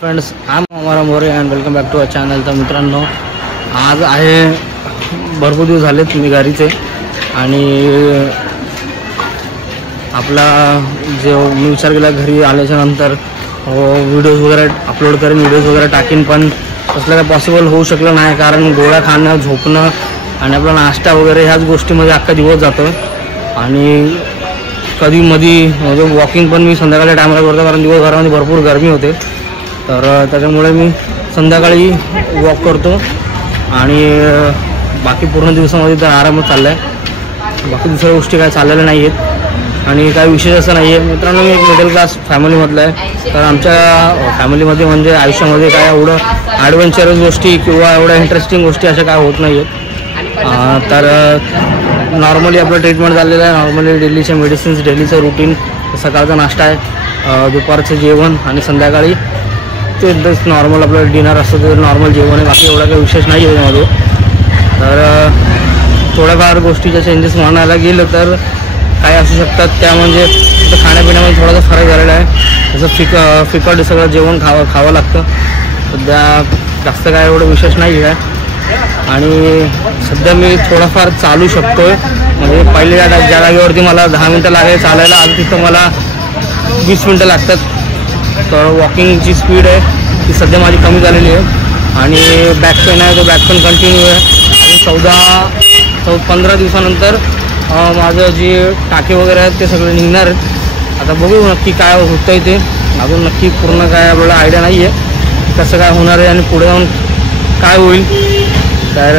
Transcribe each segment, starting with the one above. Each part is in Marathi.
Friends, I am Amar More and welcome back to our channel. तर मित्रांनो, आज आहे भरपूर दिवस झालेत मी घरीच आहे आणि आपला जे मी विचार केला घरी आल्याच्या नंतर व्हिडिओज वगैरे अपलोड करेन, व्हिडिओज वगैरे टाकीन, पण तसलं काय पॉसिबल होऊ शकलं नाही कारण गोळ्या खाणं, झोपणं आणि आपला नाश्ता वगैरे ह्याच गोष्टीमध्ये अख्खा दिवस जातो. आणि कधी मधी म्हणजे वॉकिंग पण मी संध्याकाळच्या टायमाला करतो कारण दिवसभरामध्ये भरपूर गरमी होते. तर त्याच्यामुळे मी संध्याकाळी वॉक करतो आणि बाकी पूर्ण दिवसामध्ये तर आरामच चालला आहे. बाकी दुसऱ्या गोष्टी काय चाललेल्या नाही आहेत आणि काय विशेष असं नाही आहे. मित्रांनो, मी एक मिडल क्लास फॅमिलीमधला आहे. तर आमच्या फॅमिलीमध्ये म्हणजे आयुष्यामध्ये काय एवढं ॲडव्हेंचरस गोष्टी किंवा एवढ्या इंटरेस्टिंग गोष्टी अशा काय होत नाही आहेत. तर नॉर्मली आपलं ट्रीटमेंट झालेलं आहे. नॉर्मली डेलीचे मेडिसिन्स, डेलीचं रुटीन, सकाळचा नाश्ता आहे, दुपारचं जेवण आणि संध्याकाळी ते नॉर्मल आपलं डिनर असतं ते नॉर्मल जेवण आहे. बाकी एवढा काही विशेष नाही आहे त्यामध्ये. तर थोड्याफार गोष्टीच्या चेंजेस म्हणायला गेलं तर काय असू शकतात त्या म्हणजे खाण्यापिण्यामध्ये थोडासा फरक झालेला आहे. जसं फिकट सगळं जेवण खावं लागतं. सध्या जास्त काय एवढं विशेष नाही आहे आणि सध्या मी थोडाफार चालू शकतो आहे. म्हणजे पहिले ज्या जागेवरती मला 10 मिनटं लागायला चालायला, आज तिथं मला 20 मिनटं लागतात. तर वॉकिंगची स्पीड आहे ती सध्या माझी कमी झालेली आहे आणि बॅक पेन आहे तो बॅक पेन कंटिन्यू आहे. आणि 15 दिवसानंतर माझं जे टाके वगैरे आहेत ते सगळे निघणार आहेत. आता बघू नक्की काय होतं आहे ते. अजून नक्की पूर्ण काय आपल्याला आयडिया नाही आहे कसं काय होणार आहे आणि पुढे जाऊन काय होईल. तर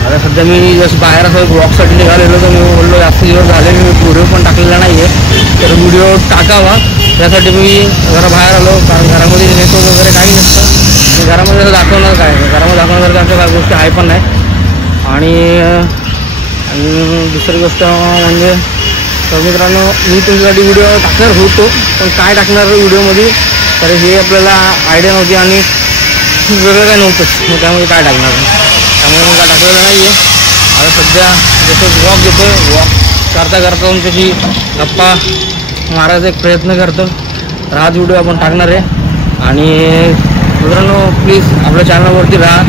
आता सध्या मी जस्ट बाहेर असं वॉकसाठी निघालेलो तर मी बोललो जास्त दिवस झाले मी व्हिडिओ पण टाकलेला नाही आहे. तर व्हिडिओ टाकावा त्यासाठी मी जरा बाहेर आलो कारण घरामध्ये नेटवर्क वगैरे काही नसतं. घरामध्ये दाखवणार काय, घरामध्ये दाखवण्यासारखं अशा काही गोष्टी आहे पण नाही. आणि दुसरी गोष्ट म्हणजे तर मित्रांनो, मी तुमच्यासाठी व्हिडिओ टाकणार होतो पण काय टाकणार व्हिडिओमध्ये तर हे आपल्याला आयडिया नव्हती आणि वेगळं काय नव्हतंच. मग त्यामध्ये काय टाकणार, त्यामुळे मग काय टाकलेलं नाही आहे. आता सध्या जसं वॉक घेतो आहे, वॉक करता करता तुमच्याशी गप्पा मारायचा एक प्रयत्न करतो. तर हाच व्हिडिओ आपण टाकणार आहे. आणि मित्रांनो, प्लीज आपल्या चॅनलवरती राहा.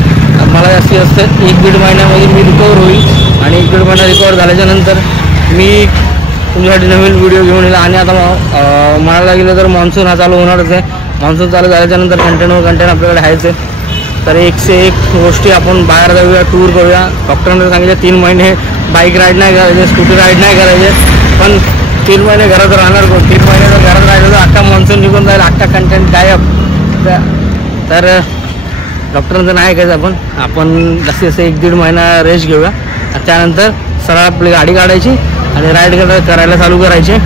मला जास्तीत जास्त 1-1.5 महिन्यामध्ये मी रिकवर होईल आणि 1-1.5 महिना रिकवर झाल्याच्यानंतर मी तुमच्यासाठी नवीन व्हिडिओ घेऊन येईल. आणि आता म्हणायला गेलं तर मान्सून हा चालू होणारच आहे. मान्सून चालू झाल्याच्यानंतर कंटेंट आपल्याकडे आहेच आहे. तर एक से एक गोष्टी आपण बाहेर जाऊया, टूर करूया. डॉक्टरांनी सांगितलं 3 महिने बाईक राईड नाही करायचे, स्कूटी राईड नाही करायचे, पण 3 महिने घरात राहणार कोण. 3 महिने जर घरात राहिलं तर अख्खा मान्सून निघून जाईल, अख्खा कंटेंट गायब. तर डॉक्टरांचं नाही ऐकायचं. आपण जास्तीत जास्त 1-1.5 महिना रेस्ट घेऊया. त्यानंतर सरळ आपली गाडी काढायची आणि राईड करायला चालू करायचे.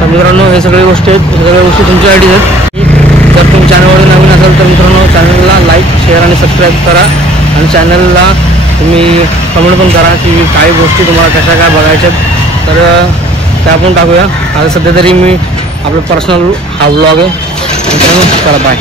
तर मित्रांनो, हे सगळ्या गोष्टी आहेत, हे सगळ्या गोष्टी तुमच्यासाठी आहेत. जर तुम्ही चॅनलवर नवीन असाल तर मित्रांनो चॅनलला लाईक, शेअर आणि सबस्क्राईब करा. आणि चॅनलला तुम्ही कमेंट पण करा की काही गोष्टी तुम्हाला कशा काय बघायच्यात तर त्या पण टाकूया. आता सध्या तरी मी आपलं पर्सनल हा व्लॉग आहे. मित्रांनो, चला बाय.